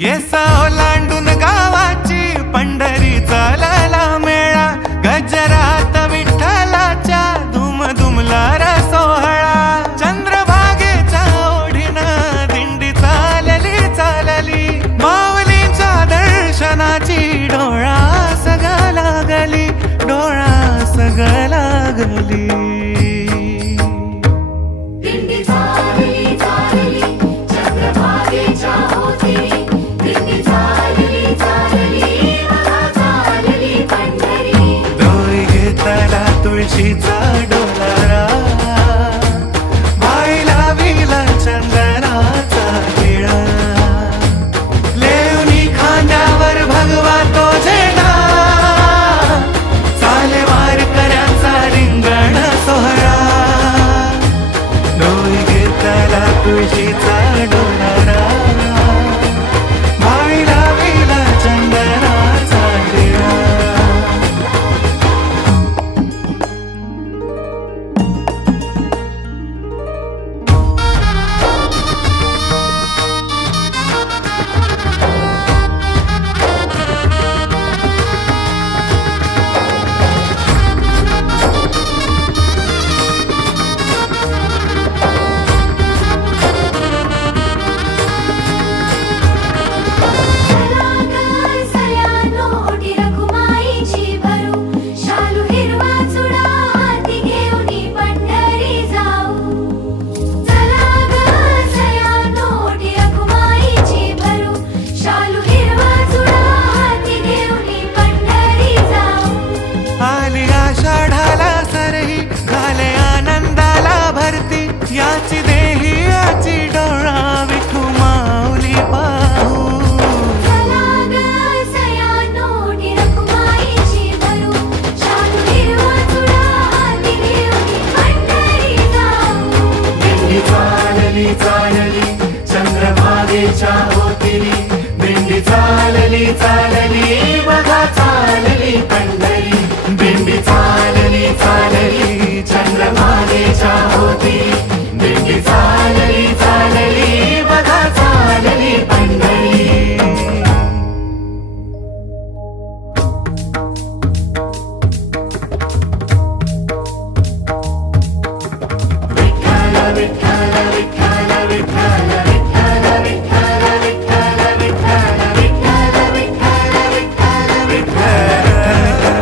येसा ओलांडून गावाची पंढरी चालायला मेळा, गजरात विठ्ठलाच्या धुम धुमला रे सोहळा. चंद्रभागेच्या ओढीनं दिंडी चालली चालली, माऊलींच्या दर्शनाची डोळा सगळा लागली, डोळा सगळा लागली. तुळशीचा डोलारा बाईला विला चंदनाचा टिळा, लेवनी खांद्यावर भगवा तो झेंडा, चाले वारकऱ्यांचा रिंगण सोहळा. डोई घेतला तुळशीचा डोलारा बाईला विला चंदनाचा टिळा. याची देही याची डोळा विठू माऊली पाहू. चला ग सयानो रखुमाईची भरू, शालू हिरवा चुडा हाती घेऊन पंढरी जाऊ. दिंडी चालली चालली चंद्रभागेच्या ओतीरी, दिंडी चालली चालली बघा चालली पंढरी. दिंडी चालली चालली चंद्रभागेच्या ओतीरी, दिंडी चालली चालली बघा चालली पंढरी. विठ्ठल विठ्ठल विठ्ठल विठ्ठल विठ्ठल विठ्ठल विठ्ठल विठ्ठल विठ्ठल विठ्ठल विठ्ठल विठ्ठल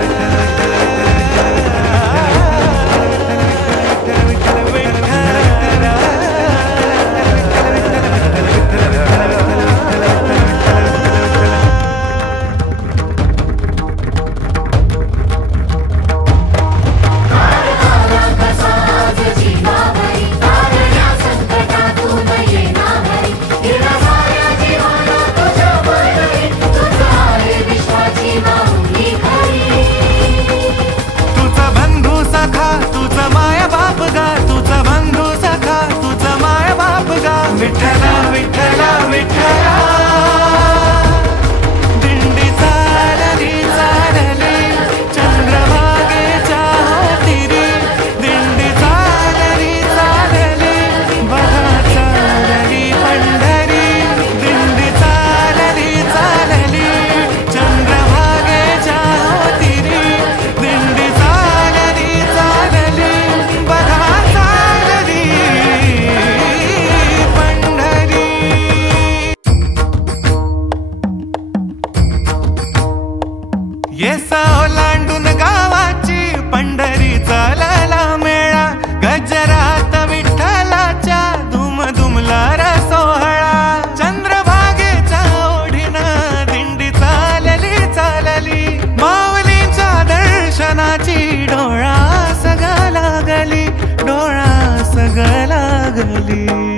लागली.